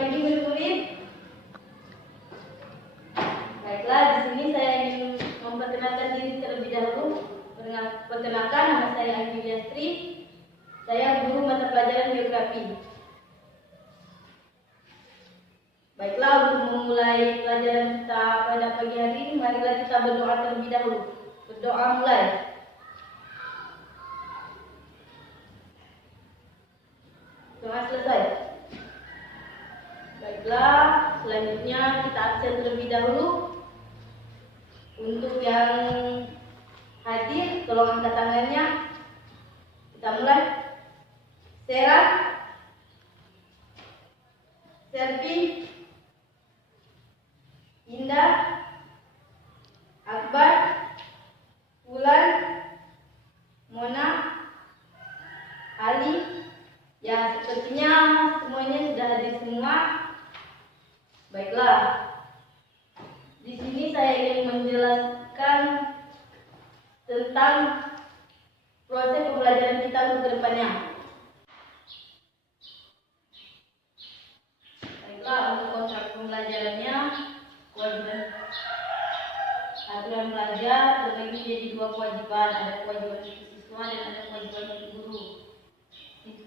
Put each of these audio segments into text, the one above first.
pagi murid-murid. Baiklah, di sini saya ingin memperkenalkan diri terlebih dahulu. Perkenalkan, nama saya Anggi Yastri. Saya guru mata pelajaran geografi. Baiklah, untuk memulai pelajaran kita pada pagi hari ini, marilah kita berdoa terlebih dahulu. Berdoa mulai. Doa selesai. Baiklah, selanjutnya kita absen terlebih dahulu. Untuk yang hadir, tolong angkat tangannya. Kita mulai. Sarah, Selvi, Indah, Akbar, Wulan, Mona, Ali. Ya, sepertinya semuanya sudah hadir semua. Baiklah. Di sini saya ingin menjelaskan tentang proses pembelajaran kita untuk kedepannya. Baiklah, untuk kontrak pembelajarannya, kewajiban aturan belajar terbagi menjadi dua kewajiban. Ada kewajiban untuk siswa dan ada kewajiban untuk guru.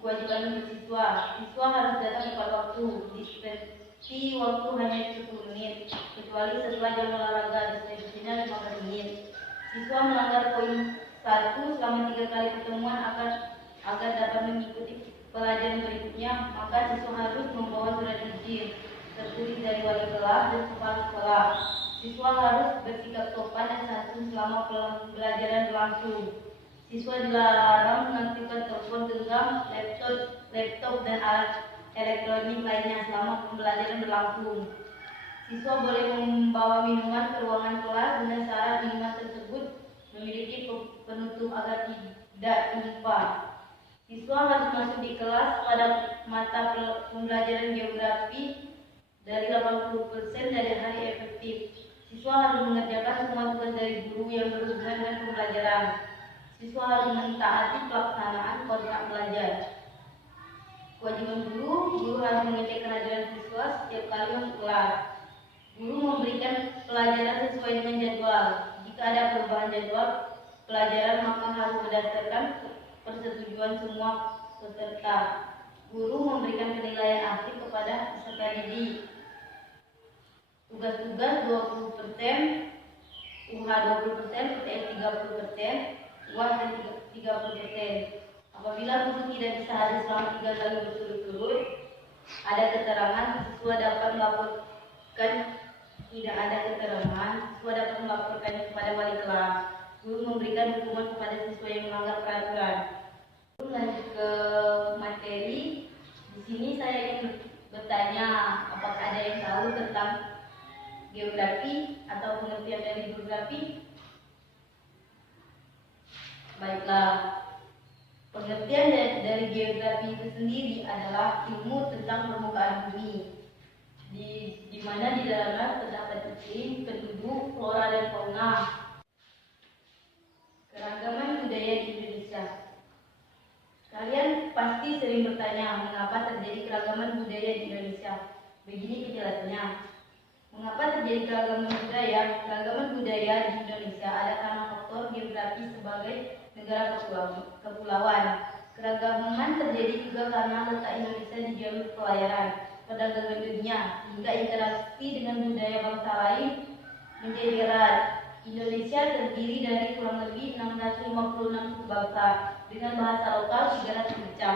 Kewajiban untuk siswa harus datang tepat waktu, dispensasi waktu hanya 10 menit, kecuali setelah jam olahraga, dispensasinya 15 menit. Siswa melanggar poin 1 selama 3 kali pertemuan agar dapat mengikuti pelajaran berikutnya, maka siswa harus membawa surat izin tertulis dari wali kelas dan kepala sekolah. Siswa harus bersikap sopan dan santun selama pembelajaran berlangsung. Siswa dilarang mengaktifkan telepon genggam, laptop dan alat elektronik lainnya selama pembelajaran berlangsung. Siswa boleh membawa minuman ke ruangan kelas dengan syarat minuman tersebut memiliki penutup agar tidak tumpah. Siswa harus masuk di kelas pada mata pembelajaran geografi dari 80% dari hari efektif. Siswa harus mengerjakan semua tugas dari guru yang berhubungan dengan pembelajaran. Siswa harus mentaati pelaksanaan kontrak belajar. Kewajiban guru harus mengecek kehadiran siswa setiap kali masuk kelas. Guru memberikan pelajaran sesuai dengan jadwal. Jika ada perubahan jadwal pelajaran, maka harus berdasarkan persetujuan semua peserta. Guru memberikan penilaian akhir kepada peserta didik. Tugas-tugas 20%, UH 20%, UTS 30%, UAS 30%. Apabila guru tidak bisa hadir selama 3 kali berturut-turut, ada keterangan, siswa dapat melaporkan. Tidak ada keterangan, siswa dapat melaporkannya kepada wali kelas. Guru memberikan hukuman kepada siswa yang melanggar peraturan. Lanjut ke materi. Di sini saya ingin bertanya, apakah ada yang tahu tentang geografi atau pengertian dari geografi? Baiklah, pengertian dari geografi itu sendiri adalah ilmu tentang permukaan bumi, di mana di dalamnya terdapat iklim, penduduk, flora dan fauna. Keragaman budaya di Indonesia. Kalian pasti sering bertanya, mengapa terjadi keragaman budaya di Indonesia? Begini penjelasannya. Mengapa terjadi keragaman budaya? Keragaman budaya di Indonesia ada karena faktor geografi sebagai negara kepulauan. Keragaman terjadi juga karena letak Indonesia di jalur pelayaran perdagangan dunia, hingga interaksi dengan budaya bangsa lain menjadi erat. Indonesia terdiri dari kurang lebih 656 suku bangsa dengan bahasa lokal 300 macam.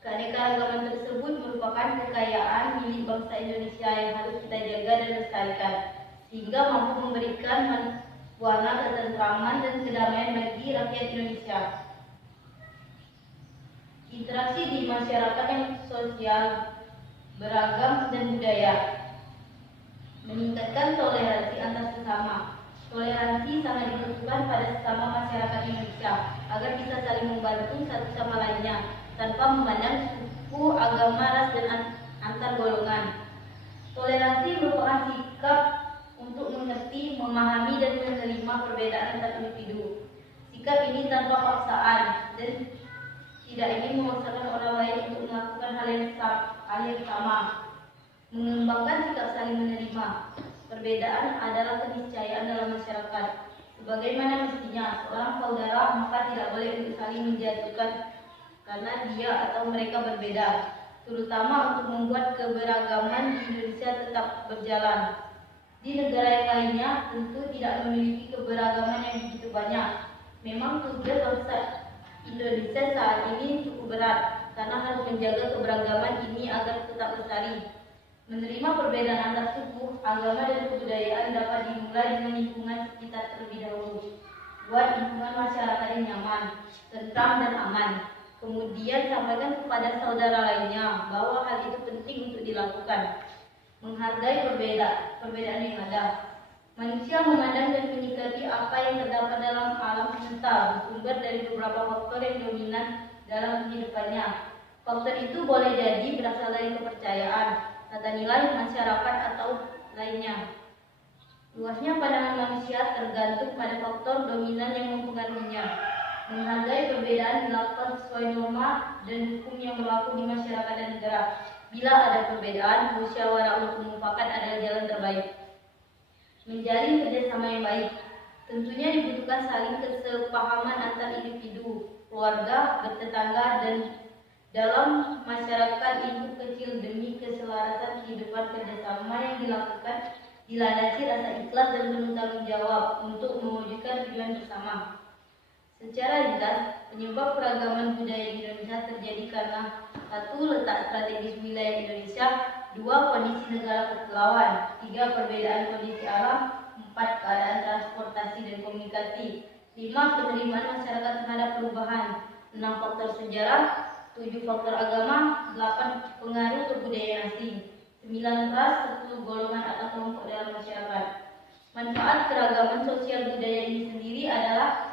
Keanekaragaman tersebut merupakan kekayaan milik bangsa Indonesia yang harus kita jaga dan lestarikan, sehingga mampu memberikan warna ketentraman dan kedamaian bagi rakyat Indonesia. Interaksi di masyarakat yang sosial, beragam dan budaya. Meningkatkan toleransi antar sesama. Toleransi sangat dibutuhkan pada sesama masyarakat Indonesia agar bisa saling membantu satu sama lainnya tanpa memandang suku, agama, ras dan antar golongan. Toleransi merupakan sikap untuk mengerti, memahami dan menerima perbedaan antar individu. Sikap ini tanpa paksaan dan tidak ingin memaksakan orang lain untuk melakukan hal yang sama. Mengembangkan sikap saling menerima. Perbedaan adalah keniscayaan dalam masyarakat. Sebagaimana mestinya seorang saudara, maka tidak boleh untuk saling menjatuhkan karena dia atau mereka berbeda, terutama untuk membuat keberagaman di Indonesia tetap berjalan. Di negara yang lainnya tentu tidak memiliki keberagaman yang begitu banyak. Memang tugas bangsa Indonesia saat ini cukup berat karena harus menjaga keberagaman ini agar tetap lestari. Menerima perbedaan antar suku, agama, dan kebudayaan dapat dimulai dengan lingkungan sekitar terlebih dahulu. Buat lingkungan masyarakat yang nyaman, tentram, dan aman. Kemudian sampaikan kepada saudara lainnya bahwa hal itu penting untuk dilakukan. Menghargai perbedaan yang ada. Manusia memandang dan menyikapi apa yang terdapat dalam alam semesta bersumber dari beberapa faktor yang dominan dalam kehidupannya. Faktor itu boleh jadi berasal dari kepercayaan, tata nilai masyarakat, atau lainnya. Luasnya pandangan manusia tergantung pada faktor dominan yang mempengaruhinya. Menghargai perbedaan dilakukan sesuai norma dan hukum yang berlaku di masyarakat dan negara. Bila ada perbedaan, musyawarah untuk mufakat adalah jalan terbaik. Menjalin kerjasama yang baik. Tentunya dibutuhkan saling kesepahaman antar individu, keluarga, bertetangga, dan dalam masyarakat lingkup kecil demi keselarasan kehidupan. Kerjasama yang dilakukan dilandasi rasa ikhlas dan penuh tanggung jawab untuk mewujudkan tujuan bersama. Secara ringkas, penyebab keragaman budaya di Indonesia terjadi karena 1. Letak strategis wilayah Indonesia, 2. Kondisi negara kepulauan, 3. Perbedaan kondisi alam, 4. Keadaan transportasi dan komunikasi, 5. Penerimaan masyarakat terhadap perubahan, 6. Faktor sejarah, 7. Faktor agama, 8. Pengaruh kebudayaan asing, 9. Ras, 10. Golongan atau kelompok dalam masyarakat. Manfaat keragaman sosial budaya ini sendiri adalah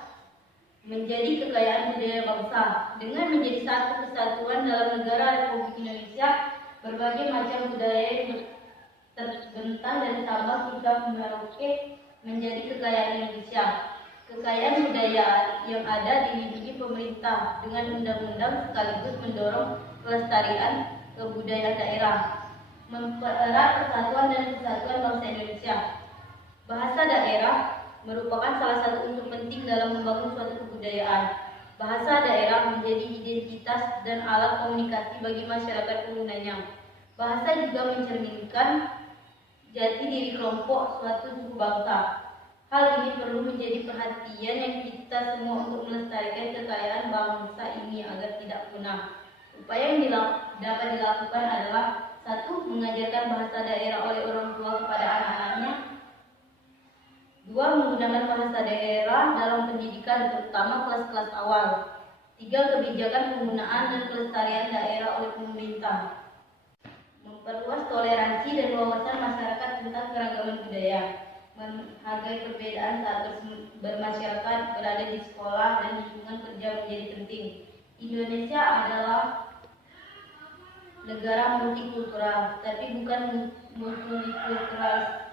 menjadi kekayaan budaya bangsa. Dengan menjadi satu kesatuan dalam negara Republik Indonesia, berbagai macam budaya yang terbentang dan tambah hingga Merauke menjadi kekayaan Indonesia. Kekayaan budaya yang ada dilindungi pemerintah dengan undang-undang sekaligus mendorong pelestarian kebudayaan daerah, mempererat persatuan dan kesatuan bangsa Indonesia. Bahasa daerah merupakan salah satu unsur penting dalam membangun suatu kebudayaan. Bahasa daerah menjadi identitas dan alat komunikasi bagi masyarakat penggunanya. Bahasa juga mencerminkan jati diri kelompok suatu suku bangsa. Hal ini perlu menjadi perhatian yang kita semua untuk melestarikan kekayaan bangsa ini agar tidak punah. Upaya yang dapat dilakukan adalah 1. Mengajarkan bahasa daerah oleh orang tua kepada anak-anaknya. 2. Menggunakan bahasa daerah dalam pendidikan, terutama kelas-kelas awal. 3. Kebijakan penggunaan dan pelestarian daerah oleh pemerintah. Memperluas toleransi dan wawasan masyarakat tentang keragaman budaya. Menghargai perbedaan saat bermasyarakat, berada di sekolah, dan lingkungan kerja menjadi penting. Indonesia adalah negara multikultural, tapi bukan multikultural.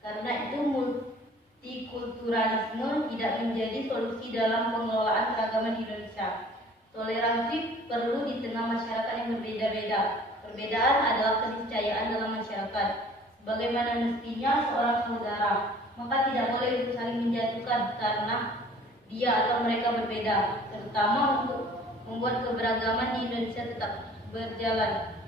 Karena itu multikulturalisme tidak menjadi solusi dalam pengelolaan keragaman Indonesia. Toleransi perlu di tengah masyarakat yang berbeda-beda. Perbedaan adalah keniscayaan dalam masyarakat. Sebagaimana mestinya seorang saudara, maka tidak boleh untuk saling menjatuhkan karena dia atau mereka berbeda, terutama untuk membuat keberagaman di Indonesia tetap berjalan.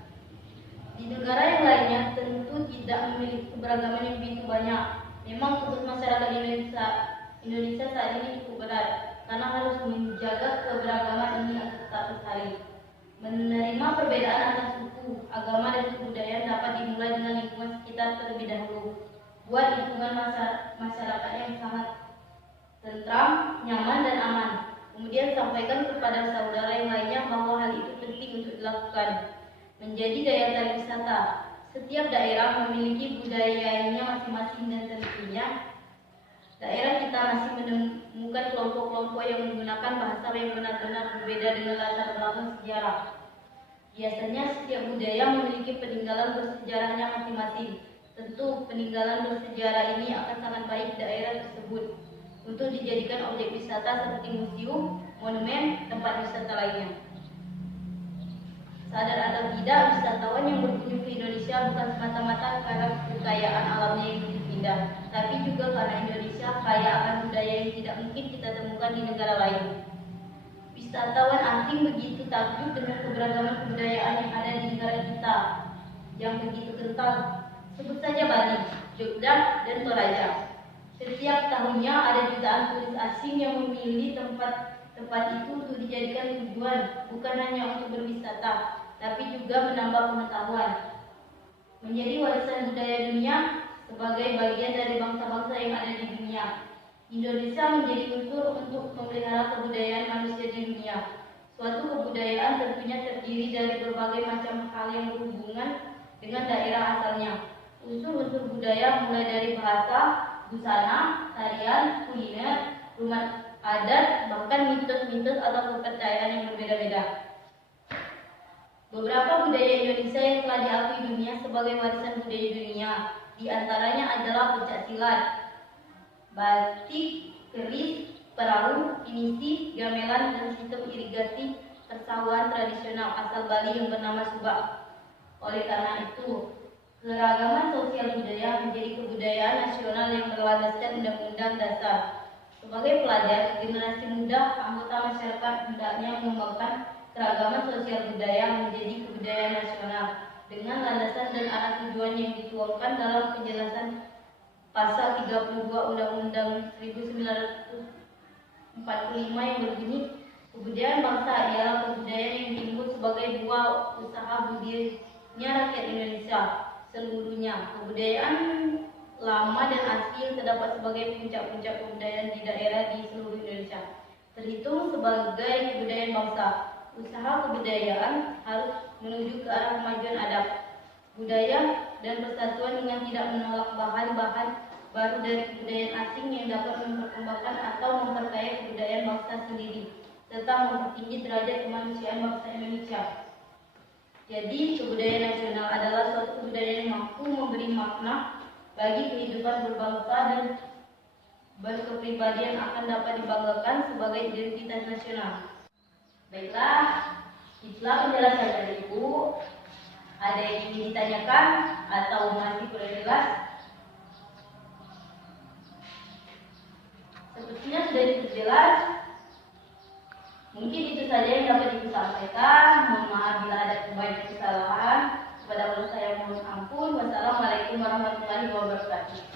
Di negara yang lainnya tentu tidak memiliki keberagaman yang begitu banyak. Memang tugas masyarakat Indonesia saat ini cukup berat karena harus menjaga keberagaman ini agar tetap lestari. Menerima perbedaan antar suku, agama, dan kebudayaan dapat dimulai dengan lingkungan sekitar terlebih dahulu. Buat lingkungan masyarakat yang sangat tentram, nyaman, dan aman. Kemudian sampaikan kepada saudara yang lainnya bahwa hal itu penting untuk dilakukan. Menjadi daya tarik wisata. Setiap daerah memiliki budayanya masing-masing dan tentunya daerah kita masih menemukan kelompok-kelompok yang menggunakan bahasa yang benar-benar berbeda dengan latar belakang sejarah. Biasanya setiap budaya memiliki peninggalan bersejarahnya masing-masing. Tentu peninggalan bersejarah ini akan sangat baik daerah tersebut untuk dijadikan objek wisata seperti museum, monumen, tempat wisata lainnya. Sadar atau tidak, wisatawan yang berkunjung ke Indonesia bukan semata-mata karena kekayaan alamnya yang begitu indah, tapi juga karena Indonesia kaya akan budaya yang tidak mungkin kita temukan di negara lain. Wisatawan asing begitu takjub dengan keberagaman kebudayaan yang ada di negara kita yang begitu kental. Sebut saja Bali, Jogja, dan Toraja. Setiap tahunnya ada jutaan turis asing yang memilih tempat itu untuk dijadikan tujuan, bukan hanya untuk berwisata, tapi juga menambah pengetahuan. Menjadi warisan budaya dunia sebagai bagian dari bangsa-bangsa yang ada di dunia. Indonesia menjadi unsur untuk memelihara kebudayaan manusia di dunia. Suatu kebudayaan tentunya terdiri dari berbagai macam hal yang berhubungan dengan daerah asalnya. Unsur-unsur budaya mulai dari bahasa, busana, tarian, kuliner, rumah adat, bahkan mitos-mitos atau kepercayaan yang berbeda-beda. Beberapa budaya Indonesia yang telah diakui dunia sebagai warisan budaya dunia, di antaranya adalah pencaksilat, batik, keris, perahu, pinisi, gamelan, dan sistem irigasi persawahan tradisional asal Bali yang bernama subak. Oleh karena itu, keragaman sosial budaya menjadi kebudayaan nasional yang berlandaskan Undang-Undang Dasar. Sebagai pelajar, generasi muda, anggota masyarakat hendaknya mengembangkan keragaman sosial budaya menjadi kebudayaan nasional dengan landasan dan arah tujuan yang dituangkan dalam penjelasan Pasal 32 Undang-Undang 1945 yang berbunyi, kebudayaan bangsa ialah kebudayaan yang timbul sebagai buah usaha budinya rakyat Indonesia seluruhnya. Kebudayaan lama dan asli yang terdapat sebagai puncak-puncak kebudayaan di daerah di seluruh Indonesia terhitung sebagai kebudayaan bangsa. Usaha kebudayaan harus menuju ke arah kemajuan adab, budaya, dan persatuan dengan tidak menolak bahan-bahan baru dari kebudayaan asing yang dapat memperkembangkan atau memperkaya kebudayaan bangsa sendiri, serta mempertinggi derajat kemanusiaan bangsa Indonesia. Jadi, kebudayaan nasional adalah suatu kebudayaan yang mampu memberi makna bagi kehidupan berbangsa dan berkepribadian akan dapat dibanggakan sebagai identitas nasional. Baiklah, itulah penjelasan dari Ibu. Ada yang ingin ditanyakan atau masih kurang jelas? Sepertinya sudah diperjelas. Mungkin itu saja yang dapat Ibu sampaikan. Mohon maaf bila ada banyak kesalahan. Kepada Allah saya mohon ampun. Wassalamualaikum warahmatullahi wabarakatuh.